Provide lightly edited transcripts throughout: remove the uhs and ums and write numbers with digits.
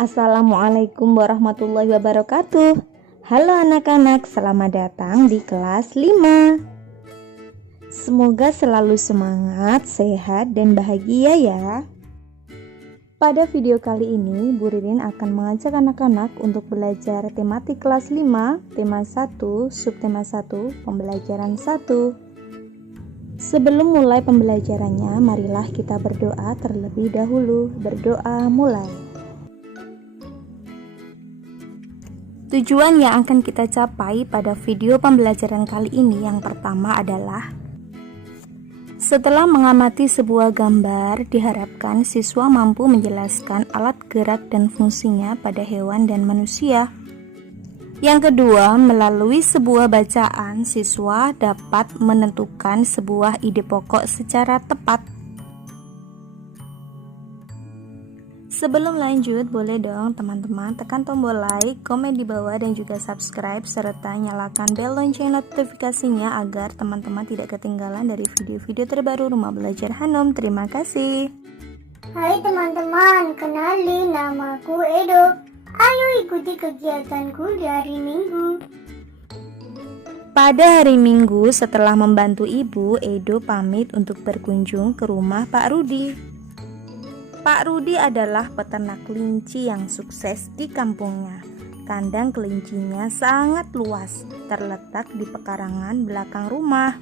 Assalamualaikum warahmatullahi wabarakatuh. Halo anak-anak, selamat datang di kelas 5. Semoga selalu semangat, sehat, dan bahagia ya. Pada video kali ini, Bu Ririn akan mengajak anak-anak untuk belajar tematik kelas 5, tema 1, subtema 1, pembelajaran 1. Sebelum mulai pembelajarannya, marilah kita berdoa terlebih dahulu. Berdoa mulai. Tujuan yang akan kita capai pada video pembelajaran kali ini yang pertama adalah setelah mengamati sebuah gambar, diharapkan siswa mampu menjelaskan alat gerak dan fungsinya pada hewan dan manusia. Yang kedua, melalui sebuah bacaan, siswa dapat menentukan sebuah ide pokok secara tepat. Sebelum lanjut, boleh dong teman-teman tekan tombol like, komen di bawah, dan juga subscribe, serta nyalakan bel lonceng notifikasinya agar teman-teman tidak ketinggalan dari video-video terbaru Rumah Belajar Hanum. Terima kasih. Hai teman-teman, kenalin namaku Edo. Ayo ikuti kegiatanku di hari Minggu. Pada hari Minggu, setelah membantu ibu, Edo pamit untuk berkunjung ke rumah Pak Rudi. Pak Rudi adalah peternak kelinci yang sukses di kampungnya. Kandang kelincinya sangat luas, terletak di pekarangan belakang rumah.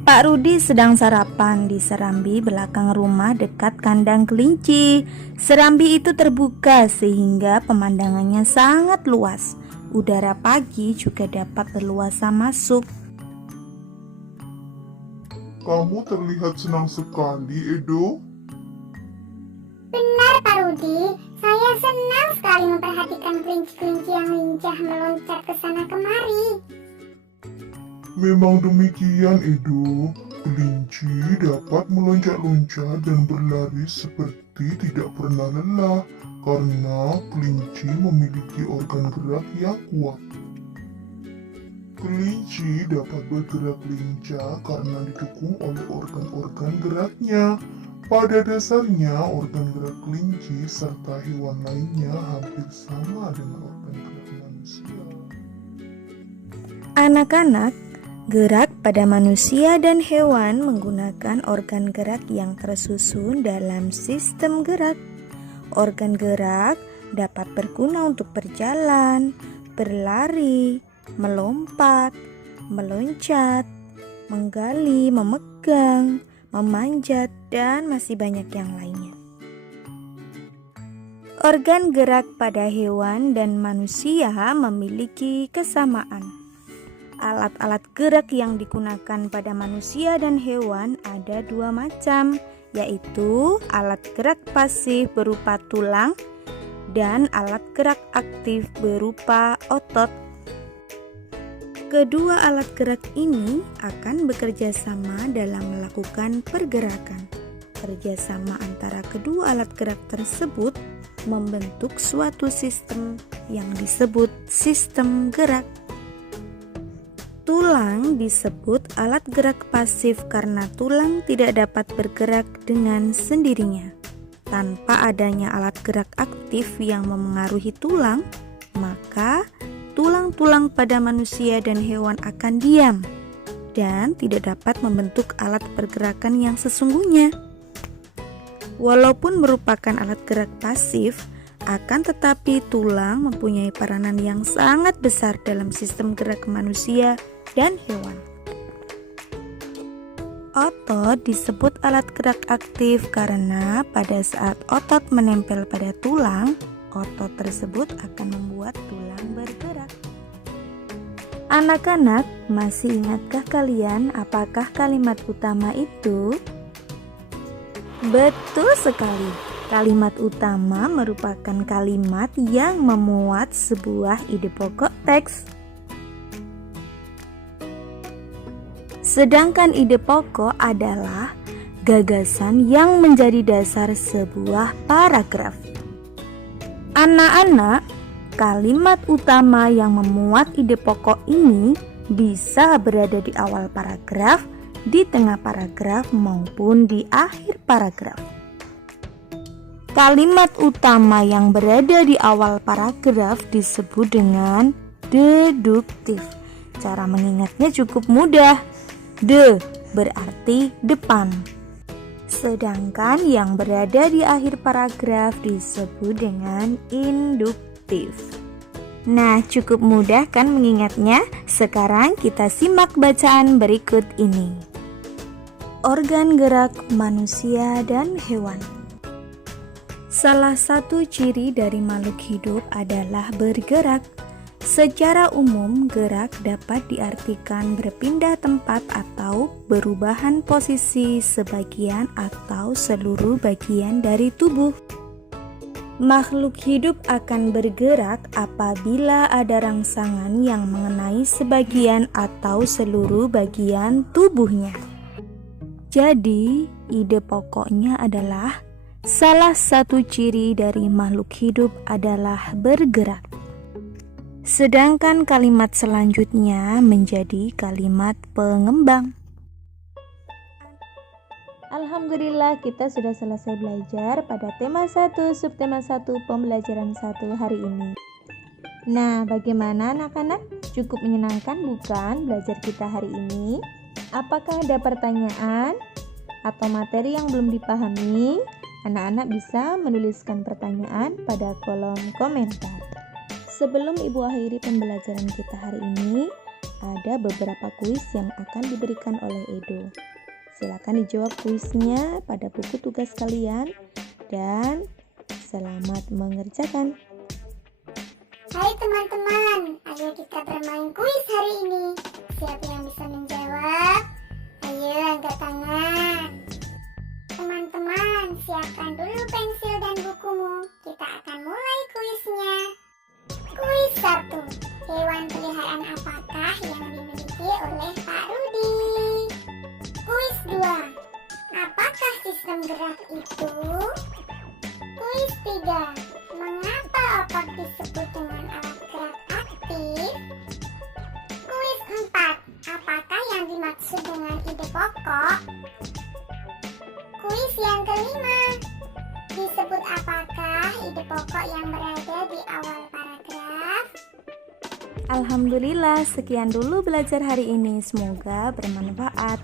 Pak Rudi sedang sarapan di serambi belakang rumah dekat kandang kelinci. Serambi itu terbuka sehingga pemandangannya sangat luas. Udara pagi juga dapat leluasa masuk. Kamu terlihat senang sekali, Edo. Benar Pak Rudi, saya senang sekali memperhatikan kelinci-kelinci yang lincah meloncat ke sana kemari. Memang demikian, Edo. Kelinci dapat meloncat-loncat dan berlari seperti tidak pernah lelah karena kelinci memiliki organ gerak yang kuat. Kelinci dapat bergerak lincah karena didukung oleh organ-organ geraknya. Pada dasarnya, organ gerak kelinci serta hewan lainnya hampir sama dengan organ gerak manusia. Anak-anak, gerak pada manusia dan hewan menggunakan organ gerak yang tersusun dalam sistem gerak. Organ gerak dapat berguna untuk berjalan, berlari, melompat, meloncat, menggali, memegang, memanjat, dan masih banyak yang lainnya. Organ gerak pada hewan dan manusia memiliki kesamaan. Alat-alat gerak yang digunakan pada manusia dan hewan ada dua macam, yaitu alat gerak pasif berupa tulang dan alat gerak aktif berupa otot. Kedua alat gerak ini akan bekerja sama dalam melakukan pergerakan. Kerjasama antara kedua alat gerak tersebut membentuk suatu sistem yang disebut sistem gerak. Tulang disebut alat gerak pasif karena tulang tidak dapat bergerak dengan sendirinya. Tanpa adanya alat gerak aktif yang memengaruhi tulang, maka tulang-tulang pada manusia dan hewan akan diam dan tidak dapat membentuk alat pergerakan yang sesungguhnya. Walaupun merupakan alat gerak pasif, akan tetapi tulang mempunyai peranan yang sangat besar dalam sistem gerak manusia dan hewan. Otot disebut alat gerak aktif karena pada saat otot menempel pada tulang, otot tersebut akan membuat tulang bergerak. Anak-anak, masih ingatkah kalian apakah kalimat utama itu? Betul sekali. Kalimat utama merupakan kalimat yang memuat sebuah ide pokok teks. Sedangkan ide pokok adalah gagasan yang menjadi dasar sebuah paragraf. Anak-anak, kalimat utama yang memuat ide pokok ini bisa berada di awal paragraf, di tengah paragraf, maupun di akhir paragraf. Kalimat utama yang berada di awal paragraf disebut dengan deduktif. Cara mengingatnya cukup mudah. De berarti depan. Sedangkan yang berada di akhir paragraf disebut dengan induktif. Nah, cukup mudah kan mengingatnya? Sekarang kita simak bacaan berikut ini. Organ gerak manusia dan hewan. Salah satu ciri dari makhluk hidup adalah bergerak. Secara umum, gerak dapat diartikan berpindah tempat atau perubahan posisi sebagian atau seluruh bagian dari tubuh. Makhluk hidup akan bergerak apabila ada rangsangan yang mengenai sebagian atau seluruh bagian tubuhnya. Jadi, ide pokoknya adalah salah satu ciri dari makhluk hidup adalah bergerak. Sedangkan kalimat selanjutnya menjadi kalimat pengembang. Alhamdulillah, kita sudah selesai belajar pada tema 1, subtema 1, pembelajaran 1 hari ini. Nah, bagaimana anak-anak? Cukup menyenangkan bukan belajar kita hari ini? Apakah ada pertanyaan atau materi yang belum dipahami? Anak-anak bisa menuliskan pertanyaan pada kolom komentar. Sebelum Ibu akhiri pembelajaran kita hari ini, ada beberapa kuis yang akan diberikan oleh Edo. Silakan dijawab kuisnya pada buku tugas kalian dan selamat mengerjakan. Hai teman-teman, ayo kita bermain kuis hari ini. Siapa yang bisa menjawab? Ayo angkat tangan. Teman-teman, siapkan dulu pensil dan bukumu. Kita akan mulai kuisnya. Kuis 1. Hewan peliharaan apakah yang dimiliki oleh Pak Rudi? Kuis 2. Apakah sistem gerak itu? Kuis 3. Mengapa otot disebut dengan alat gerak aktif? Kuis 4. Apakah yang dimaksud dengan ide pokok? Kuis yang kelima. Disebut apakah ide pokok yang berada di awal paragraf? Alhamdulillah, sekian dulu belajar hari ini. Semoga bermanfaat.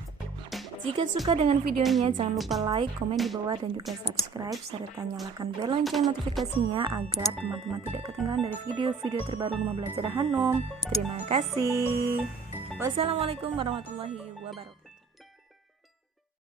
Jika suka dengan videonya, jangan lupa like, komen di bawah, dan juga subscribe, serta nyalakan bel lonceng notifikasinya agar teman-teman tidak ketinggalan dari video-video terbaru Rumah Belajar Hanum. Terima kasih. Wassalamualaikum warahmatullahi wabarakatuh.